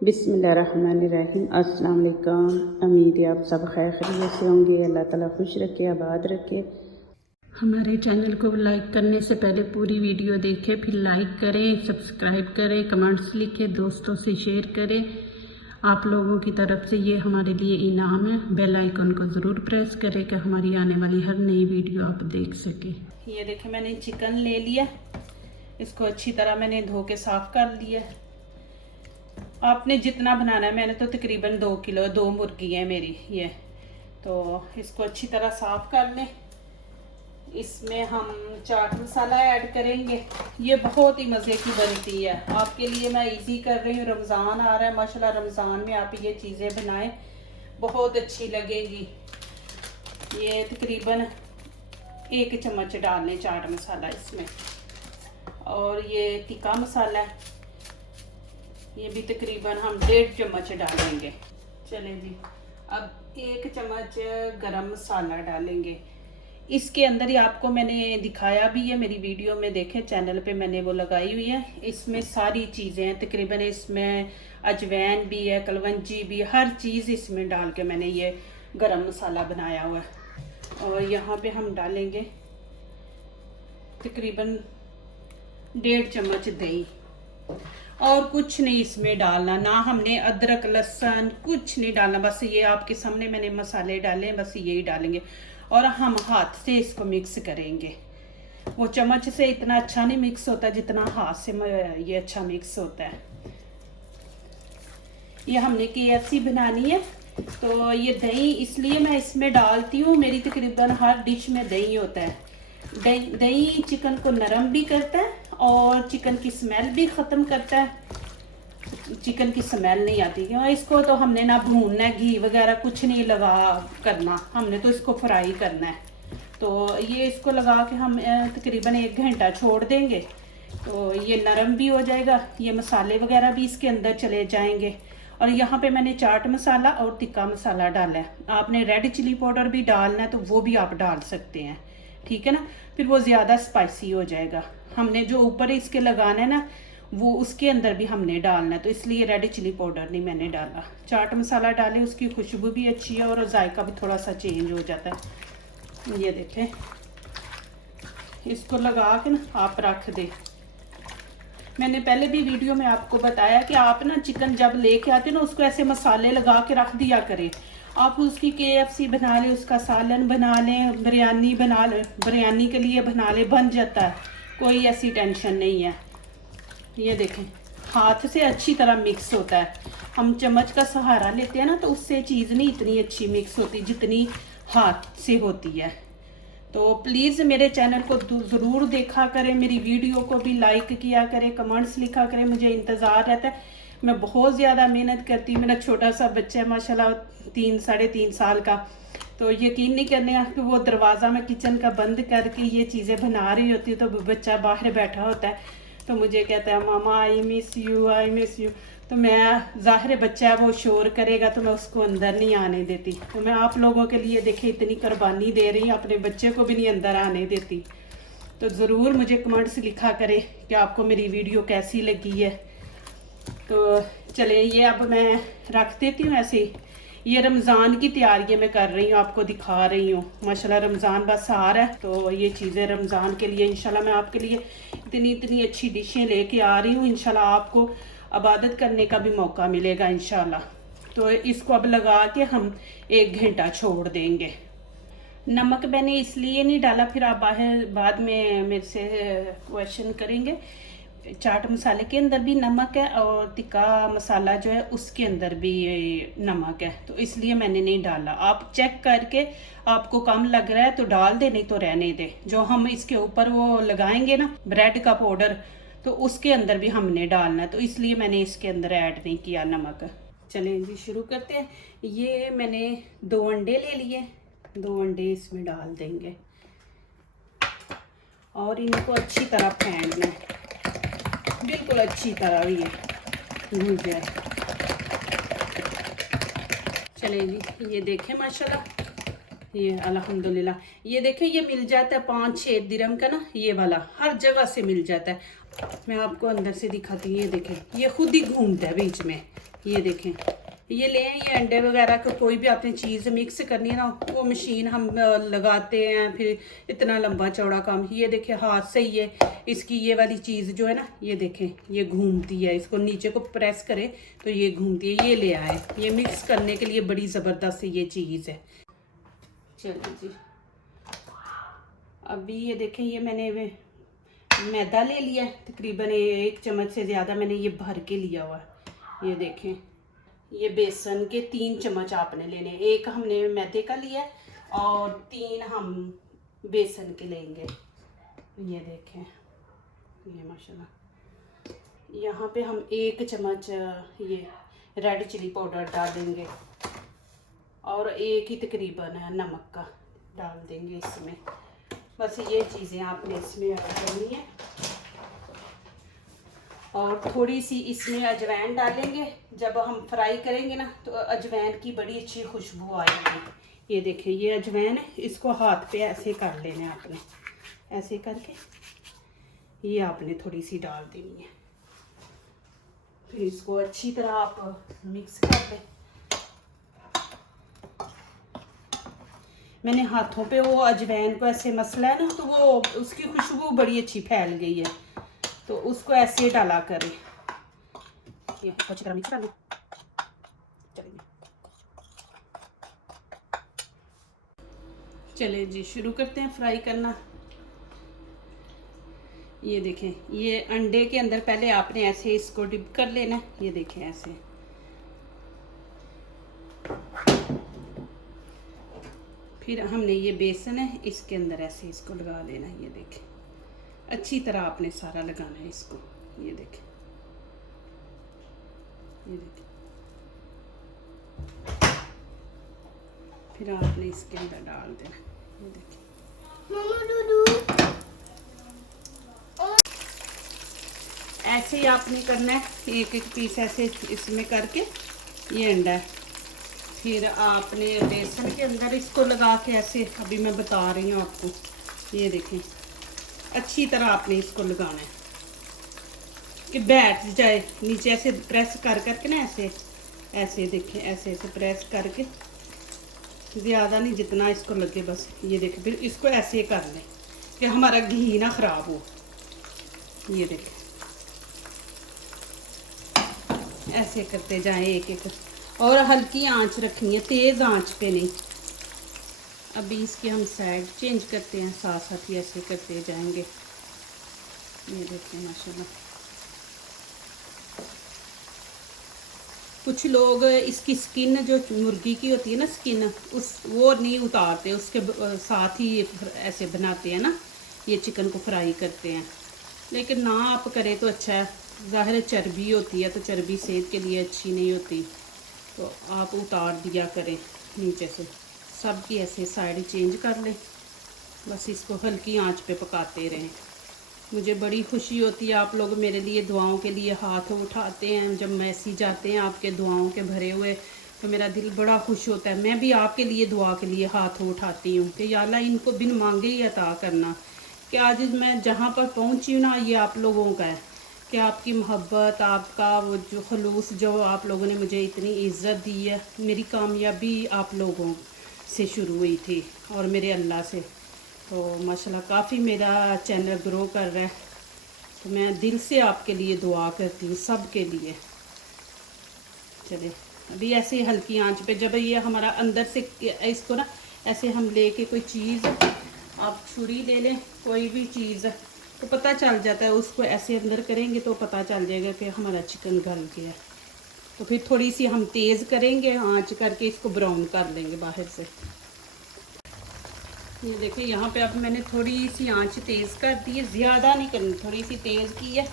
बिस्मिल्लाहिर्रहमानिर्रहीम। अस्सलाम वालेकुम। उम्मीद है आप सब खैर खैरियत से होंगे। अल्लाह ताला खुश रखे, आबाद रखे। हमारे चैनल को लाइक करने से पहले पूरी वीडियो देखें, फिर लाइक करें, सब्सक्राइब करें, कमेंट्स लिखें, दोस्तों से शेयर करें। आप लोगों की तरफ से ये हमारे लिए इनाम है। बेल आइकन को ज़रूर प्रेस करें कि हमारी आने वाली हर नई वीडियो आप देख सकें। ये देखें, मैंने चिकन ले लिया, इसको अच्छी तरह मैंने धो के साफ़ कर लिया। आपने जितना बनाना है, मैंने तो तकरीबन 2 किलो 2 मुर्गी है मेरी ये, तो इसको अच्छी तरह साफ़ कर लें। इसमें हम चाट मसाला ऐड करेंगे। ये बहुत ही मज़े की बनती है, आपके लिए मैं इजी कर रही हूँ। रमज़ान आ रहा है, माशाल्लाह रमज़ान में आप ये चीज़ें बनाएं, बहुत अच्छी लगेगी। ये तकरीबन 1 चम्मच डाल लें चाट मसाला इसमें, और ये तिक्का मसाला है, ये भी तकरीबन हम 1.5 चम्मच डालेंगे। चलें जी, अब 1 चम्मच गरम मसाला डालेंगे इसके अंदर ही। आपको मैंने दिखाया भी है मेरी वीडियो में, देखें चैनल पे मैंने वो लगाई हुई है। इसमें सारी चीज़ें हैं तकरीबन, इसमें अजवैन भी है, कलवंजी भी, हर चीज़ इसमें डाल के मैंने ये गरम मसाला बनाया हुआ है। और यहाँ पे हम डालेंगे तकरीबन 1.5 चम्मच दही, और कुछ नहीं इसमें डालना, ना हमने अदरक लहसुन कुछ नहीं डालना। बस ये आपके सामने मैंने मसाले डाले, बस यही डालेंगे और हम हाथ से इसको मिक्स करेंगे। वो चम्मच से इतना अच्छा नहीं मिक्स होता जितना हाथ से ये अच्छा मिक्स होता है। ये हमने KFC बनानी है, तो ये दही इसलिए मैं इसमें डालती हूँ, मेरी तकरीबन हर डिश में दही होता है। दही चिकन को नरम भी करता है और चिकन की स्मेल भी ख़त्म करता है। चिकन की स्मेल नहीं आती, क्यों? इसको तो हमने ना भूनना है, घी वगैरह कुछ नहीं लगा करना, हमने तो इसको फ्राई करना है। तो ये इसको लगा के हम तकरीबन 1 घंटा छोड़ देंगे, तो ये नरम भी हो जाएगा, ये मसाले वगैरह भी इसके अंदर चले जाएंगे। और यहाँ पे मैंने चाट मसाला और तिक्का मसाला डाला है। आपने रेड चिली पाउडर भी डालना है तो वो भी आप डाल सकते हैं, ठीक है ना, फिर वो ज़्यादा स्पाइसी हो जाएगा। हमने जो ऊपर इसके लगाना है ना, वो उसके अंदर भी हमने डालना है, तो इसलिए रेड चिली पाउडर नहीं मैंने डाला। चाट मसाला डाले, उसकी खुशबू भी अच्छी है और जायका भी थोड़ा सा चेंज हो जाता है। ये देखें, इसको लगा के ना आप रख दे। मैंने पहले भी वीडियो में आपको बताया कि आप ना चिकन जब लेके आते हो ना, उसको ऐसे मसाले लगा के रख दिया करें। आप उसकी KFC बना लें, उसका सालन बना लें, बिरयानी बना लें, बिरयानी के लिए बना लें, बन जाता है, कोई ऐसी टेंशन नहीं है। ये देखें, हाथ से अच्छी तरह मिक्स होता है। हम चम्मच का सहारा लेते हैं ना, तो उससे चीज़ नहीं इतनी अच्छी मिक्स होती जितनी हाथ से होती है। तो प्लीज़ मेरे चैनल को ज़रूर देखा करें, मेरी वीडियो को भी लाइक किया करें, कमेंट्स लिखा करें, मुझे इंतज़ार रहता है। मैं बहुत ज़्यादा मेहनत करती हूँ, मेरा छोटा सा बच्चा है माशाल्लाह 3-3.5 साल का, तो यकीन नहीं करने कि वो दरवाज़ा में किचन का बंद करके ये चीज़ें बना रही होती है, तो बच्चा बाहर बैठा होता है, तो मुझे कहता है मामा I miss you, I miss you. तो मैं, ज़ाहिर बच्चा है वो शोर करेगा तो मैं उसको अंदर नहीं आने देती। तो मैं आप लोगों के लिए देखे इतनी कुर्बानी दे रही हूँ, अपने बच्चे को भी नहीं अंदर आने देती। तो ज़रूर मुझे कमेंट्स लिखा करें कि आपको मेरी वीडियो कैसी लगी है। तो चले, ये अब मैं रख देती हूँ ऐसे ही। ये रमज़ान की तैयारी मैं कर रही हूँ, आपको दिखा रही हूँ। माशाल्लाह रमज़ान बस आ रहा है, तो ये चीज़ें रमज़ान के लिए इंशाल्लाह मैं आपके लिए इतनी अच्छी डिशें लेके आ रही हूँ। इंशाल्लाह आपको इबादत करने का भी मौका मिलेगा इंशाल्लाह। तो इसको अब लगा के हम 1 घंटा छोड़ देंगे। नमक मैंने इसलिए नहीं डाला, फिर आप बाद में मेरे से क्वेश्चन करेंगे। चाट मसाले के अंदर भी नमक है और तिक्का मसाला जो है उसके अंदर भी नमक है, तो इसलिए मैंने नहीं डाला। आप चेक करके, आपको कम लग रहा है तो डाल दे, नहीं तो रहने दे। जो हम इसके ऊपर वो लगाएंगे ना ब्रेड का पाउडर, तो उसके अंदर भी हमने डालना है, तो इसलिए मैंने इसके अंदर ऐड नहीं किया नमक। चलें जी, शुरू करते हैं। ये मैंने 2 अंडे ले लिए, 2 अंडे इसमें डाल देंगे और इनको अच्छी तरह फेंटना है, बिल्कुल अच्छी तरह ये भून जाए। चलें जी, ये देखें माशाल्लाह, ये अल्हम्दुलिल्लाह, ये देखें ये मिल जाता है 5-6 दिरहम का ना, ये वाला हर जगह से मिल जाता है। मैं आपको अंदर से दिखाती हूँ, ये देखें ये खुद ही घूमता है बीच में, ये देखें, ये ले ये अंडे वगैरह को कोई भी आपने चीज़ मिक्स करनी है ना, वो मशीन हम लगाते हैं, फिर इतना लंबा चौड़ा काम। ये देखें हाथ से ये इसकी ये वाली चीज़ जो है ना, ये देखें ये घूमती है, इसको नीचे को प्रेस करे तो ये घूमती है। ये ले आए, ये मिक्स करने के लिए बड़ी ज़बरदस्त ये चीज़ है। चलिए जी, अभी ये देखें ये मैंने मैदा ले लिया है, तकरीबन 1 चम्मच से ज़्यादा मैंने ये भर के लिया हुआ है। ये देखें, ये बेसन के 3 चम्मच आपने लेने, 1 हमने मैदे का लिया है और 3 हम बेसन के लेंगे। ये देखें, ये माशाल्लाह यहाँ पे हम 1 चम्मच ये रेड चिली पाउडर डाल देंगे और 1 ही तकरीबन नमक का डाल देंगे इसमें। बस ये चीज़ें आपने इसमें ऐड करनी है और थोड़ी सी इसमें अजवाइन डालेंगे। जब हम फ्राई करेंगे ना तो अजवाइन की बड़ी अच्छी खुशबू आएगी। ये देखिए ये अजवाइन है, इसको हाथ पे ऐसे कर लेना है आपने, ऐसे करके ये आपने थोड़ी सी डाल देनी है। फिर इसको अच्छी तरह आप मिक्स कर लें। मैंने हाथों पे वो अजवाइन को ऐसे मसला है ना, तो वो उसकी खुशबू बड़ी अच्छी फैल गई है, तो उसको ऐसे डाला करें। ये अच्छी तरह मिक्स कर लो। चले जी, शुरू करते हैं फ्राई करना। ये देखें, ये अंडे के अंदर पहले आपने ऐसे इसको डिप कर लेना। ये देखें ऐसे, फिर हमने ये बेसन है इसके अंदर ऐसे इसको लगा लेना। ये देखें, अच्छी तरह आपने सारा लगाना है इसको। ये देखें, ये देखें, फिर आपने इसके अंदर डाल देना। ये देखें, ऐसे ही आपने करना है, 1-1 पीस ऐसे इसमें करके। ये अंडा है, फिर आपने बेसन के अंदर इसको लगा के ऐसे, अभी मैं बता रही हूँ आपको। ये देखें, अच्छी तरह आपने इसको लगाना है कि बैठ जाए नीचे, ऐसे प्रेस कर करके ना, ऐसे ऐसे देखें, ऐसे ऐसे प्रेस करके, ज़्यादा नहीं, जितना इसको लगे बस। ये देखें, फिर इसको ऐसे कर लें कि हमारा घी ना ख़राब हो। ये देखें, ऐसे करते जाएं 1-1, और हल्की आंच रखनी है, तेज़ आंच पे नहीं। अभी इसकी हम साइड चेंज करते हैं, साथ साथ ही ऐसे करते जाएंगे। ये देखते हैं माशाल्लाह, कुछ लोग इसकी स्किन जो मुर्गी की होती है ना, स्किन वो नहीं उतारते, उसके साथ ही ऐसे बनाते हैं ना, ये चिकन को फ्राई करते हैं। लेकिन ना आप करें तो अच्छा है, ज़ाहिर चर्बी होती है तो चर्बी सेहत के लिए अच्छी नहीं होती, तो आप उतार दिया करें नीचे से। सब की ऐसे साइड चेंज कर लें, बस इसको हल्की आंच पे पकाते रहें। मुझे बड़ी खुशी होती है, आप लोग मेरे लिए दुआओं के लिए हाथ उठाते हैं, जब मैसेज जाते हैं आपके दुआओं के भरे हुए, तो मेरा दिल बड़ा खुश होता है। मैं भी आपके लिए दुआ के लिए हाथ उठाती हूँ कि या अल्लाह इनको बिन मांगे ही अता करना, कि आज मैं जहाँ पर पहुँची हूँ ना, ये आप लोगों का है, कि आपकी मोहब्बत, आपका वो जो खलूस, जो आप लोगों ने मुझे इतनी इज़्ज़त दी है। मेरी कामयाबी आप लोगों से शुरू हुई थी और मेरे अल्लाह से, तो माशाल्लाह काफ़ी मेरा चैनल ग्रो कर रहा है। तो मैं दिल से आपके लिए दुआ करती हूँ, सब के लिए। चले अभी ऐसे हल्की आंच पे, जब ये हमारा अंदर से इसको ना ऐसे हम लेके कोई चीज़, आप छुरी ले लें, कोई भी चीज़, तो पता चल जाता है, उसको ऐसे अंदर करेंगे तो पता चल जाएगा कि हमारा चिकन गल गया। तो फिर थोड़ी सी हम तेज़ करेंगे आंच करके, इसको ब्राउन कर लेंगे बाहर से। ये देखिए यहाँ पे अब मैंने थोड़ी सी आंच तेज़ कर दी है, ज़्यादा नहीं करनी, थोड़ी सी तेज़ की है।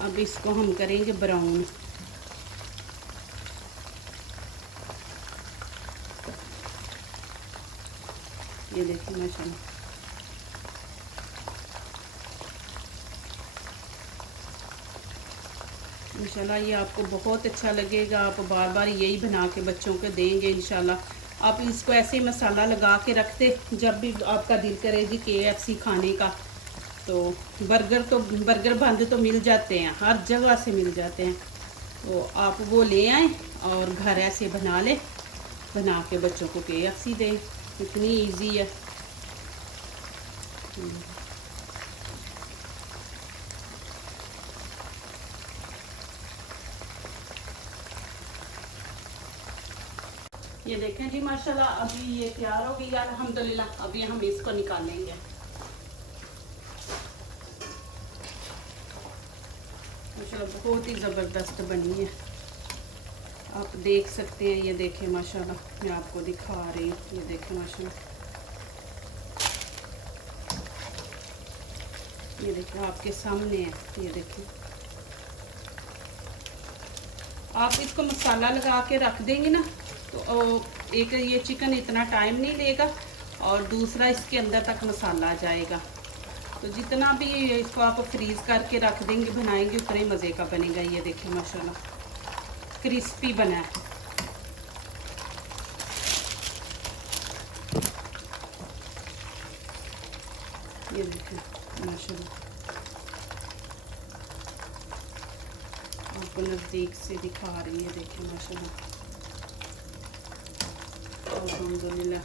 अब इसको हम करेंगे ब्राउन। ये देखिए माशाल्लाह, इंशाल्लाह ये आपको बहुत अच्छा लगेगा। आप बार बार यही बना के बच्चों को देंगे इंशाल्लाह। आप इसको ऐसे मसाला लगा के रखते, जब भी आपका दिल करे जी KFC खाने का, तो बर्गर बंद तो मिल जाते हैं, हर जगह से मिल जाते हैं। तो आप वो ले आए और घर ऐसे बना ले, बना के बच्चों को KFC दें। इतनी इजी है। ये देखें जी माशाल्लाह, अभी ये तैयार हो गई है अल्हम्दुलिल्लाह। अभी हम इसको निकालेंगे। माशाल्लाह बहुत ही ज़बरदस्त बनी है, आप देख सकते हैं। ये देखें माशाल्लाह, मैं आपको दिखा रही हूँ। ये देखें माशाल्लाह, ये देखें आपके सामने है। ये देखें, आप इसको मसाला लगा के रख देंगे ना तो एक ये चिकन इतना टाइम नहीं लेगा और दूसरा इसके अंदर तक मसाला आ जाएगा। तो जितना भी इसको आप फ्रीज़ करके रख देंगे, बनाएंगे, उतना ही मज़े का बनेगा। ये देखिए माशाल्लाह क्रिस्पी बना है। ये देखिए माशाल्लाह, आपको नज़दीक से दिखा रही है। देखिए माशाल्लाह अल्हम्दुलिल्लाह।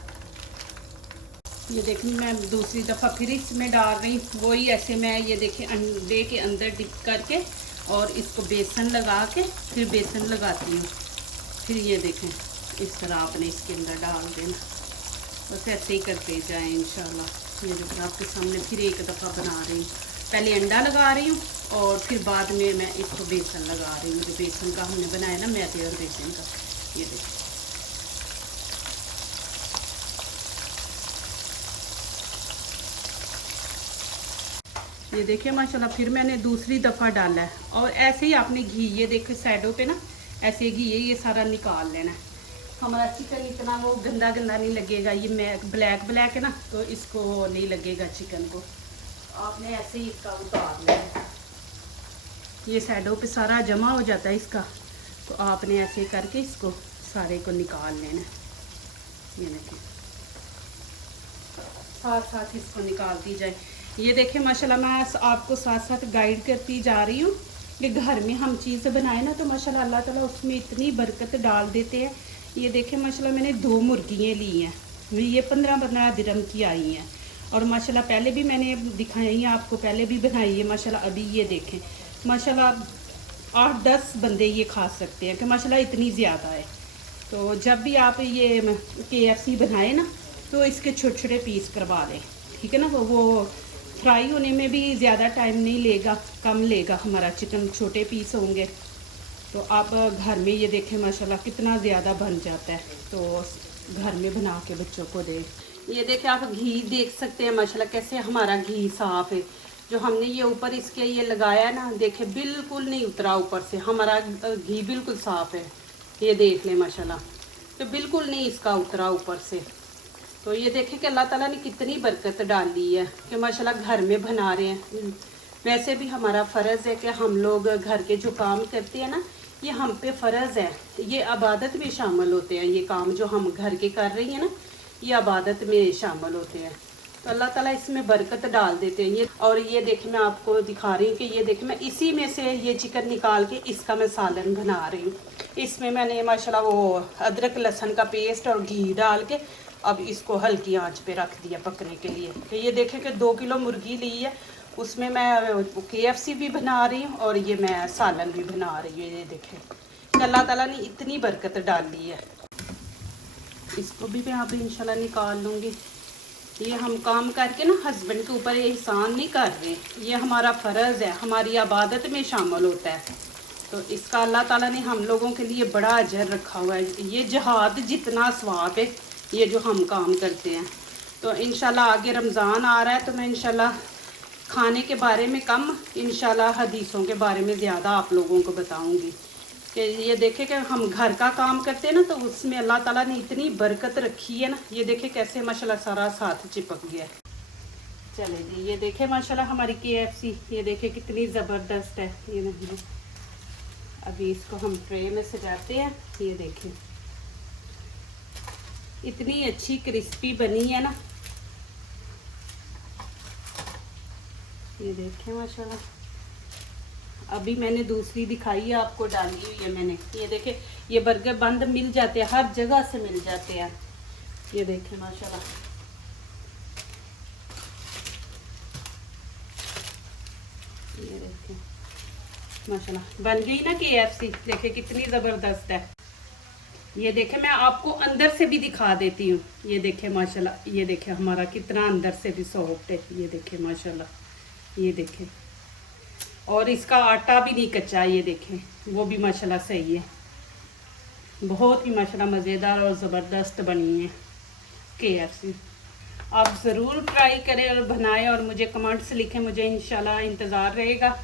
ये देखिए मैं दूसरी दफ़ा फिर इसमें डाल रही हूँ वही ऐसे। मैं ये देखिए अंडे के अंदर डिप करके और इसको बेसन लगा के फिर बेसन लगाती हूँ। फिर ये देखें इस तरह आपने इसके अंदर डाल देना, बस ऐसे ही करते जाएं इंशाल्लाह। ये देखिए आपके सामने फिर एक दफ़ा बना रही हूँ। पहले अंडा लगा रही हूँ और फिर बाद में मैं इसको बेसन लगा रही हूँ। जो बेसन का हमने बनाया ना, मैदे और बेसन का। ये देखिए ये देखिए माशाल्लाह, फिर मैंने दूसरी दफ़ा डाला है। और ऐसे ही आपने घी, ये देखिए साइडों पे ना ऐसे घी है, ये सारा निकाल लेना है। हमारा चिकन इतना वो गंदा गंदा नहीं लगेगा। ये मैं ब्लैक ब्लैक है ना, तो इसको नहीं लगेगा चिकन को। आपने ऐसे ही इसका उतार लेना। ये साइडों पे सारा जमा हो जाता है इसका, तो आपने ऐसे करके इसको सारे को निकाल लेना। ये देखिए साथ साथ इसको निकाल दी जाए। ये देखिए माशाल्लाह, मैं आपको साथ साथ गाइड करती जा रही हूँ कि घर में हम चीज़ बनाए ना तो माशाल्लाह अल्लाह ताला उसमें इतनी बरकत डाल देते हैं। ये देखिए माशाल्लाह, मैंने 2 मुर्गियाँ ली हैं। ये 15-15 दिरहम की आई हैं। और माशाल्लाह पहले भी मैंने दिखाई है आपको, पहले भी बनाई है माशाल्लाह। अभी ये देखें माशाल्लाह 8-10 बंदे ये खा सकते हैं कि माशाल्लाह इतनी ज़्यादा है। तो जब भी आप ये KFC बनाए ना तो इसके छोटे छोटे पीस करवा लें, ठीक है ना। वो फ्राई होने में भी ज़्यादा टाइम नहीं लेगा, कम लेगा हमारा चिकन, छोटे पीस होंगे। तो आप घर में ये देखें माशाल्लाह कितना ज़्यादा बन जाता है। तो घर में बना के बच्चों को दे। ये देखें आप घी देख सकते हैं माशाल्लाह कैसे हमारा घी साफ़ है। जो हमने ये ऊपर इसके ये लगाया ना, देखे बिल्कुल नहीं उतरा ऊपर से, हमारा घी बिल्कुल साफ़ है। ये देख लें माशाल्लाह, तो बिल्कुल नहीं इसका उतरा ऊपर से। तो ये देखें कि अल्लाह ताला ने कितनी बरकत डाली है कि माशाल्लाह घर में बना रहे हैं। वैसे भी हमारा फ़र्ज़ है कि हम लोग घर के जो काम करते हैं ना, ये हम पे फ़र्ज़ है। ये इबादत में शामिल होते हैं। ये काम जो हम घर के कर रही हैं ना, ये इबादत में शामिल होते हैं। तो अल्लाह ताला इसमें बरकत डाल देते हैं। ये और ये देखें मैं आपको दिखा रही हूँ कि ये देखें मैं इसी में से ये चिकन निकाल के इसका मैं सालन बना रही हूँ। इसमें मैंने माशाल्लाह वो अदरक लहसुन का पेस्ट और घी डाल के अब इसको हल्की आंच पे रख दिया पकने के लिए। तो ये देखें कि 2 किलो मुर्गी ली है, उसमें मैं KFC भी बना रही हूँ और ये मैं सालन भी बना रही हूँ। ये देखें कि अल्लाह ताला ने इतनी बरकत डाली है। इसको भी मैं अब इंशाल्लाह निकाल लूँगी। ये हम काम करके ना हस्बैंड के ऊपर ये एहसान नहीं कर रहे, ये हमारा फ़र्ज़ है, हमारी इबादत में शामिल होता है। तो इसका अल्लाह ताला ने हम लोगों के लिए बड़ा अजर रखा हुआ है। ये जहाद जितना सवाब है ये जो हम काम करते हैं। तो इंशाल्लाह आगे रमज़ान आ रहा है, तो मैं इंशाल्लाह खाने के बारे में कम, इंशाल्लाह हदीसों के बारे में ज़्यादा आप लोगों को बताऊंगी। कि ये देखें कि हम घर का काम करते हैं ना, तो उसमें अल्लाह ताला ने इतनी बरकत रखी है ना। ये देखें कैसे माशाल्लाह सारा साथ चिपक गया। चले जी, ये देखें माशाल्लाह हमारी KFC, ये देखें कितनी ज़बरदस्त है। ये नहीं, अभी इसको हम ट्रे में सजाते हैं। ये देखें इतनी अच्छी क्रिस्पी बनी है ना। ये देखें माशाल्लाह अभी मैंने दूसरी दिखाई है आपको, डाली हुई है मैंने। ये देखे, ये बर्गर बंद मिल जाते हैं, हर जगह से मिल जाते हैं। ये देखें माशाल्लाह, ये देखें माशाल्लाह बन गई ना KFC। देखे कितनी ज़बरदस्त है। ये देखें, मैं आपको अंदर से भी दिखा देती हूँ। ये देखें माशाल्लाह, ये देखें हमारा कितना अंदर से भी सॉफ्ट है। ये देखें माशाल्लाह, ये देखें, और इसका आटा भी नहीं कच्चा। ये देखें, वो भी माशाल्लाह सही है। बहुत ही माशाल्लाह मज़ेदार और ज़बरदस्त बनी है KFC। आप ज़रूर ट्राई करें और बनाएं और मुझे कमेंट्स लिखें, मुझे इंशाल्लाह इंतज़ार रहेगा।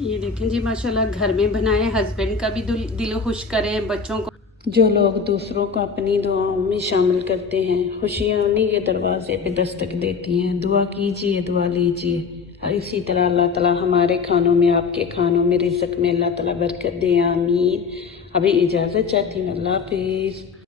ये देखें जी माशाल्लाह, घर में बनाए, हस्बैंड का भी दिल खुश करें, बच्चों को। जो लोग दूसरों को अपनी दुआओं में शामिल करते हैं, खुशियाँ उन्हीं के दरवाजे पे दस्तक देती हैं। दुआ कीजिए, दुआ लीजिए। इसी तरह अल्लाह ताला हमारे खानों में, आपके खानों में, रिज़्क़ में अल्लाह ताला बरकत दे, आमीन। अभी इजाज़त चाहती हूँ, अल्लाह हाफिज़।